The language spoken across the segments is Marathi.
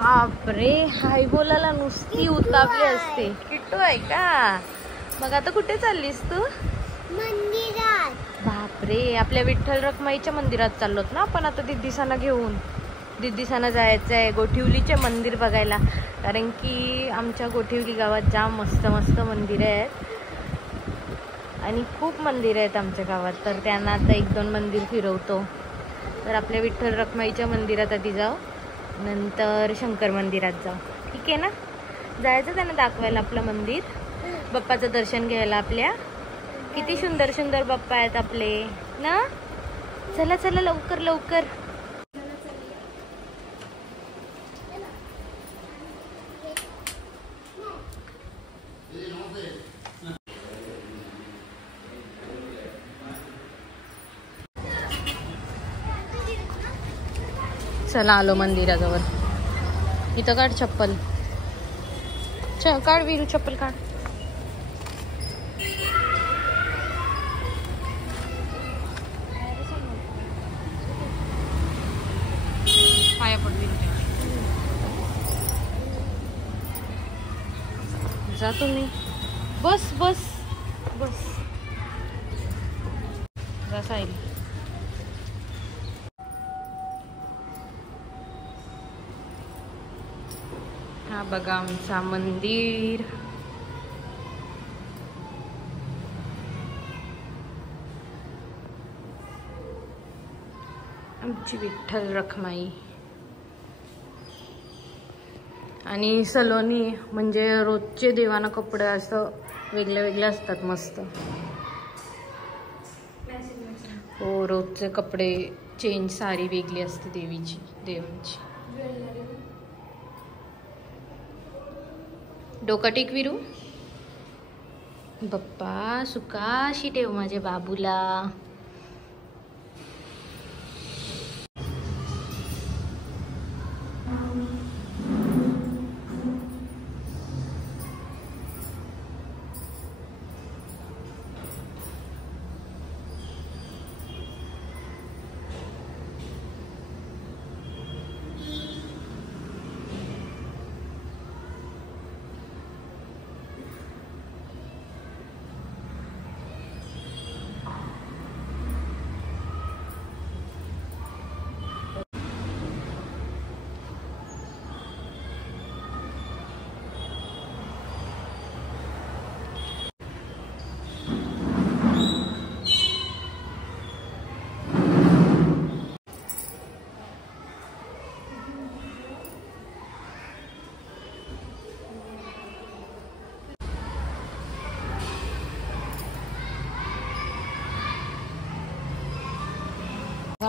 बापरे, हाय बोलायला नुसती उतावली असते. किट्टू आहे का? मग आता कुठे चाललीस तू? मंदिरात. बापरे, आपल्या विठ्ठल रखुमाईच्या मंदिरात चाललोत ना आपण आता दिदीसाना घेऊन. दिदीसाना जायचं आहे गोठिवलीचे मंदिर बघायला, कारण की आमच्या गोठिवली गावात जाम मस्त मस्त मंदिर आहेत आणि खूप मंदिर आहेत आमच्या गावात. तर त्यांना आता 1-2 मंदिर फिरवतो. तर आपल्या विठ्ठल रखुमाईच्या मंदिरात आधी जाऊ, नंतर शंकर मंदिरात जाऊ. ठीक आहे ना? जायचं त्यांना दाखवायला आपलं मंदिर, बाप्पाचं दर्शन घ्यायला. आपल्या किती सुंदर सुंदर बाप्पा आहेत आपले ना. चला चला लवकर लवकर. चला आलो मंदिराजवळ. इथं काढ चप्पल, काढ वीरू चप्पल काढ. पाया पड वीरू. जा तुम्ही. बस बस बस. जा साईल. हा बघा आमचा मंदिर. आमची विठ्ठल रखुमाई आणि सलोनी, म्हणजे रोजचे देवाना कपडे असं वेगळे वेगळे असतात मस्त. हो, रोजचे कपडे चेंज, साडी वेगळी असते देवीची, देवांची. डोका टेक वीरू. बाप्पा सुखाशी ठेव माझ्या बाबूला.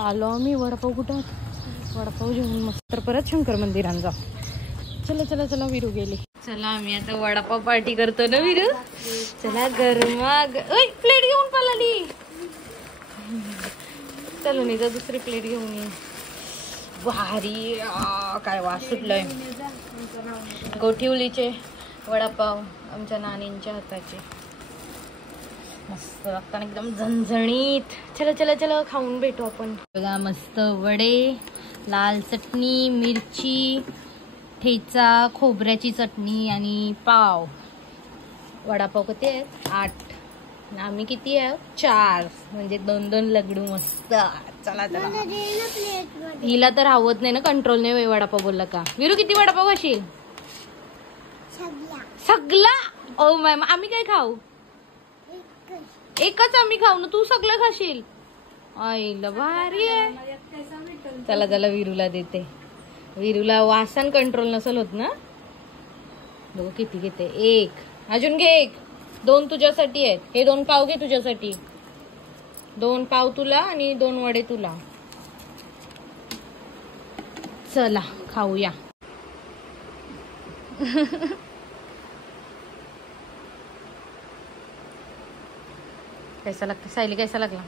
आलो आम्ही. वडापाव कुठं? वडापाव घेऊन मस्त तर परत शंकर मंदिरात जा. चला चला चला वीरू गेले. चला आम्ही आता वडापाव पार्टी करतो ना वीरू. चला गरमा प्लेट घेऊन पळाली. चलो निजा दुसरी प्लेट घेऊन ये. भारी काय वास सुटलाय. गोठिवलीचे वडापाव आमच्या नानींच्या हाताचे मस्त लागताना एकदम झणझणीत. चला चला चला खाऊन भेटू आपण. बघा मस्त वडे, लाल चटणी, मिरची, ठेचा, खोबऱ्याची चटणी आणि पाव. वडापाव किती आहेत? 8. आम्ही किती आहे? 4. म्हणजे 2-2 लग्डू मस्त. चला चला. हिला तर आवत नाही ना, कंट्रोल नाही वडापाव बोलला का. वीरू किती वडापाव खाशील? सगळा. ओ माय, आम्ही काय खाऊ? एकच आम्ही खाऊ ना, तू सगळं खाशील. आईला भारी आहे. चला चला वीरूला देते. वीरूला वासन कंट्रोल नसल होत ना. बघ किती घेते. 1 अजून घे. 1 2 तुझ्यासाठी आहेत. हे 2 पाव घे तुझ्यासाठी. 2 पाव तुला आणि 2 वडे तुला. चला खाऊया. कैसा लगता सायली? कैसा लागला?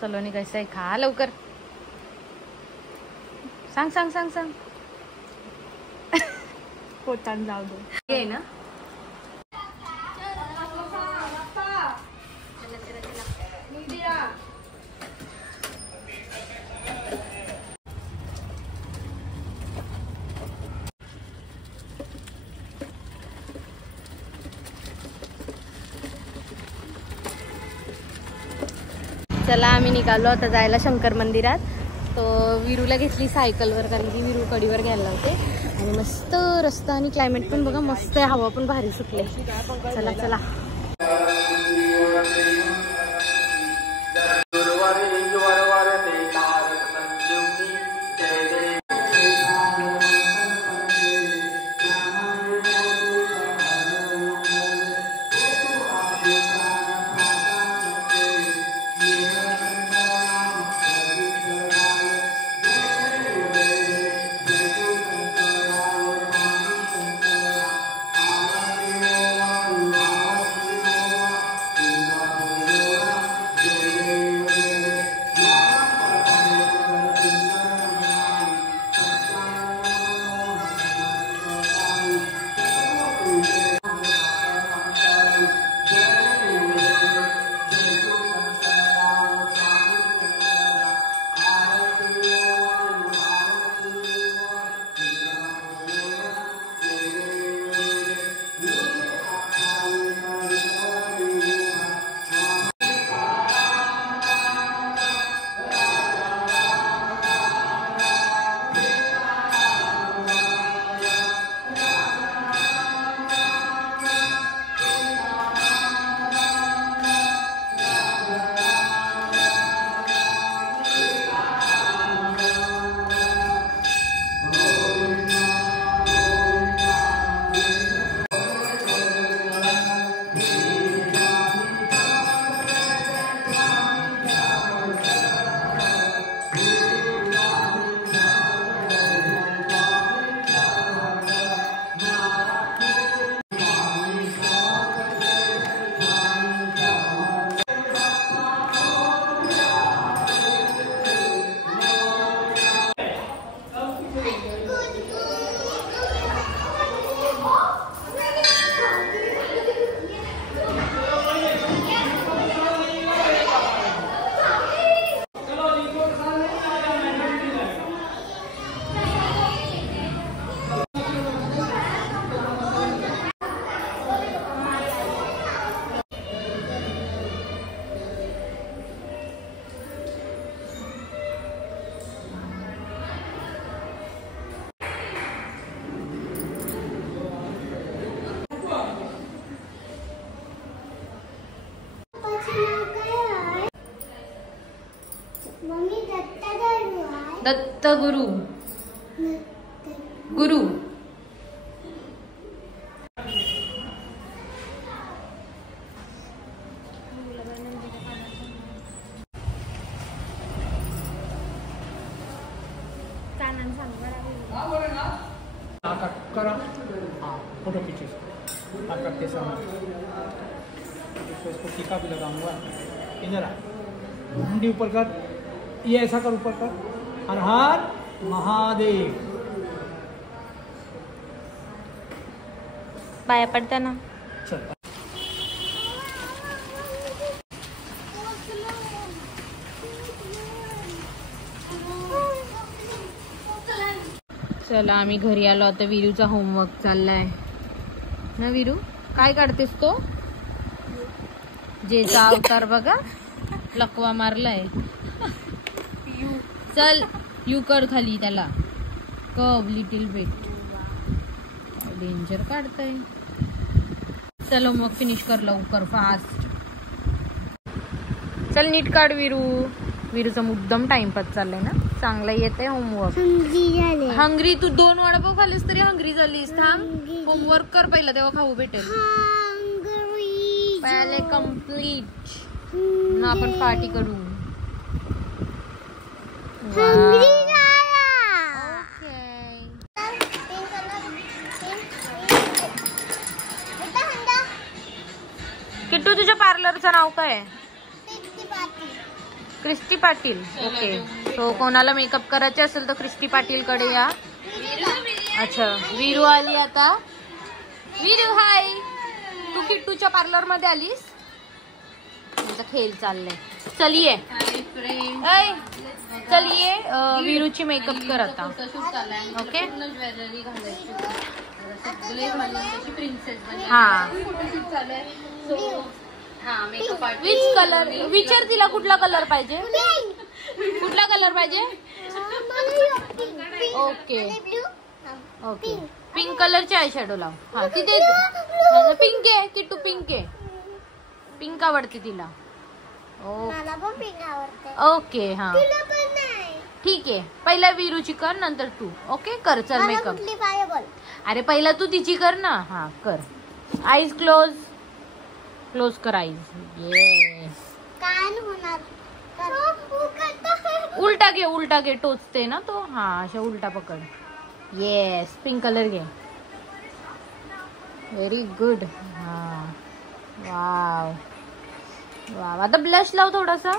सलोनी कैसा आहे? खा लवकर. सांग सांग सांग सांग. पोटात जाऊ दे. ये ना. चला आम्ही निघालो आता जायला शंकर मंदिरात. तो विरूला घेतली सायकलवर कारण की विरू कडीवर घ्यायला होते. आणि मस्त रस्ता आणि क्लायमेट पण बघा मस्त आहे, हवा पण भारी सुटले. चला चला. दत्त गुरु गुरु करा फोटो खींचे के सामने इसको टीका भी लगाऊंगा. इधर आ, मुंडी ऊपर कर, ये ऐसा कर, ऊपर कर. हर हर महादेव. पाया पडता ना. चल चला आम्ही घरी आलो. आता विरूचा होमवर्क चाललाय ना. विरू काय काढतेस तो? जेचा अवतार बघा, लकवा मारलाय. चल यू कर खाली त्याला. कब लिटिल बिट डेंजर काढतय. चलो मग फिनिश कर लवकर फास्ट. चल नीट काढ विरू. विरूचा मुद्दाम टाइमपास चाललाय ना. चांगला येते होमवर्क. हंग्री तू 2 वडापाव खाल्लीस तरी हंग्री झालीस. थांब होमवर्क कर पहिला, तेव्हा खाऊ भेटेल. पहिले कम्प्लीट ना आपण पार्टी करू. किट्टू तुझ्या पार्लरचं नाव काय आहे? क्रिस्टी पाटील. ओके. तो कोणाला मेकअप करायचे असेल तर क्रिस्टी पाटील कडे या. अच्छा विरू आली आता. विरू हाय. तू किट्टूच्या पार्लर मध्ये आलीस. तुमचा खेळ चाललाय. चलिये चलिये विरूची मेकअप कर आता. ओके हा विच कलर विचार तिला कुठला कलर पाहिजे कुठला कलर पाहिजे ओके ओके पिंक कलरचे आय शॅडो लाव हा तिथे पिंक आहे किट्टू पिंक आहे पिंक आवडते तिला मला पण पिंक आवडते ओके हा ठीक आहे पहिला विरूची कर नंतर तू ओके कर चल मेकअप कुठली पाहिजे बोल अरे पहिला तू तिची कर ना हा कर आईज क्लोज क्लोज कर आईज येस काय होणार उलटा घे टोचते ना तो हा अशा उलटा पकड येस पिंक कलर घे व्हेरी गुड हा वाव वाव आता ब्लश लाव थोडासा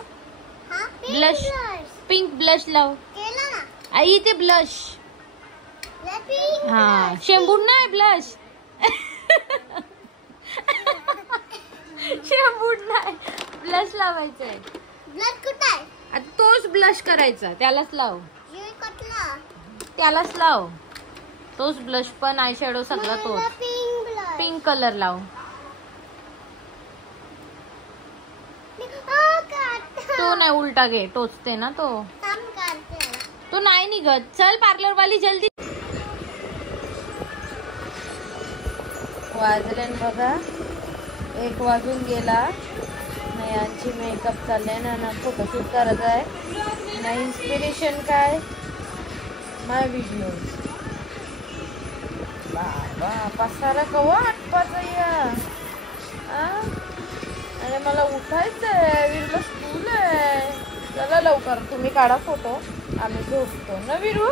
ब्लश पिंक ब्लश लाव केला ना आई ते ब्लश हा शेंबूड नाही ब्लश शेंबूड नाही ब्लश लावायचंय ब्लड कुठे आहे आता तोच ब्लश करायचा त्यालाच लाव हे कटला त्यालाच लाव तोच ब्लश पण आय शॅडो सगळा तोच पिंक ब्लड पिंक कलर लाव तो नाही उलटा घे टोचते ना तो तो नाही निघत चल पार्लर वाली जल्दी वाजले बघा 1 वाजून गेला नाही यांची मेकअप चालले ना फोटोशूट करत आहे ना इन्स्पिरेशन काय माय व्हिडिओ बाबा पसारा कवा आटपाचा या अरे मला उठायचंय वीरूला स्कूल आहे चला लवकर तुम्ही काढा फोटो आम्ही झोपतो ना वीरू